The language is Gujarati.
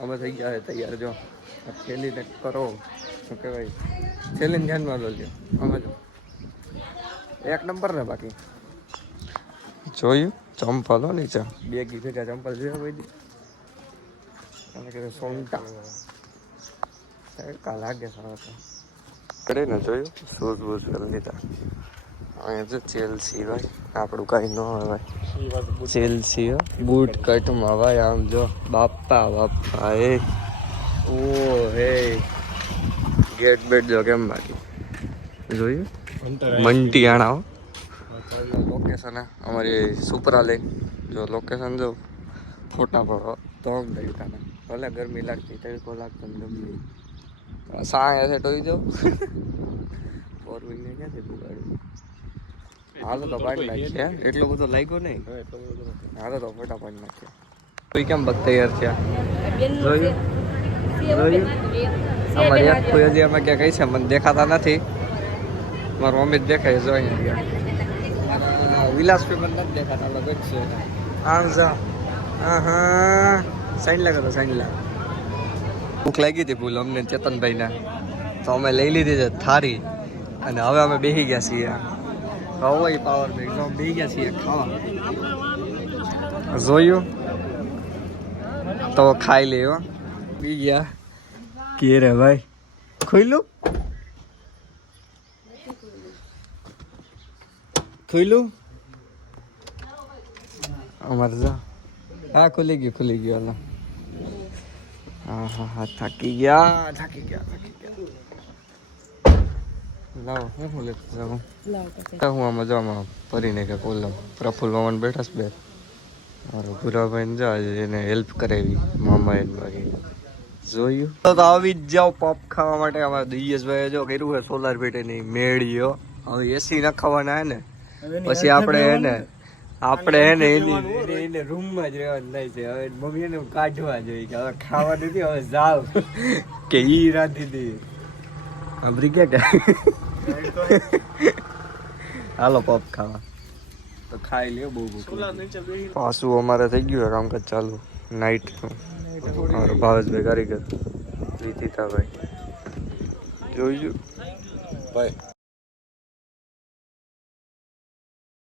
અમે થઈ ગયા છે તૈયાર. જો થેલીને કરો શું કહેવાય, થેલીને ધ્યાનમાં લો લ્યો. અમે જો એક નંબર ને. બાકી જોયું ચંપલ હો નીચે બેગી ભેગા ચંપલ જોયા ભાઈ. અને કે સોંટા કા લાગે સારા તો કરે ને. જોયું શૂઝ વૂઝ કરી લીધા. અહીંયા જો ચેલ્સી ભાઈ, આપણું કાંઈ ન હોય ભાઈ. ચેલ્સી બૂટ કટમાં ભાઈ. આમ જો બાપા બાપા એ ઓ હે ગેટ બેટ જો કેમ. બાકી જોયું મંટિયાણા લોકેશન અમારી સુપરા લેક. જો લોકેશન જો ફોટા પડો તો તને ભલે ગરમી લાગતી તડકો લાગતો ને ગમી સાંય હશે તો જો 4 વ્હીલર ક્યાંથી બગાડ્યું. હાલો તો પાડી નાખીએ. એટલું બધું લાગ્યું નહીં. હાલો તો ફોટા પાડી નાખીએ. કોઈ કેમ બધ તૈયાર થયા જોયું. અમારી એક કોઈ હજી અમે ક્યાં કઈ છે મને દેખાતા નથી. મારું મમ્મી જ દેખાય જો અહીંયા વિલાસભાઈ મને નથી દેખાતા. અલગ જ છે આમ જા. હા સાઈડ લાગે તો સાઈડ લાગે. ભૂખ લાગી હતી ભૂલ અમને ચેતનભાઈને, તો અમે લઈ લીધી છે થારી. અને હવે અમે બેસી ગયા છીએ. હવે પાવર બેગ બેસી ગયા છીએ ખાવા. જોયું તો ખાઈ લ્યો. બી ગયા કે રે ભાઈ ખોઈલું ખોઈલું અમારે જા. હા ખુલી ગયું હાલો. હા હા હા થાકી ગયા. લાવો હું લેતો જાઉં. હું આમાં જવામાં ભરીને કે કોલમ પ્રફુલ્લ મામાને બેઠા છે બે. મારો ભૂરાભાઈ ને જા એને હેલ્પ કરાવી મામા એને. બાકી જોયું તો આવી જ જાઓ પપ ખાવા માટે. અમારા દિયેશભાઈ જો કર્યું છે સોલાર પેટેની મેળીઓ. હવે એસી નખાવાના હે ને પછી આપણે હે ને એને રૂમમાં જ રહેવાનું થાય છે. હવે મમ્મી એને કાઢવા જોઈએ કે હવે ખાવા નથી હવે જાવ કે ઈ રાંધી દે. અબરી કે હાલો પપ ખાવા તો ખાઈ લ્યો. બહુ પાછું અમારે થઈ ગયું કામકાજ ચાલુ નાઇટનું. અમારો ભાવેશભાઈ કારીગર રીતિતાભાઈ જોયું ભાઈ.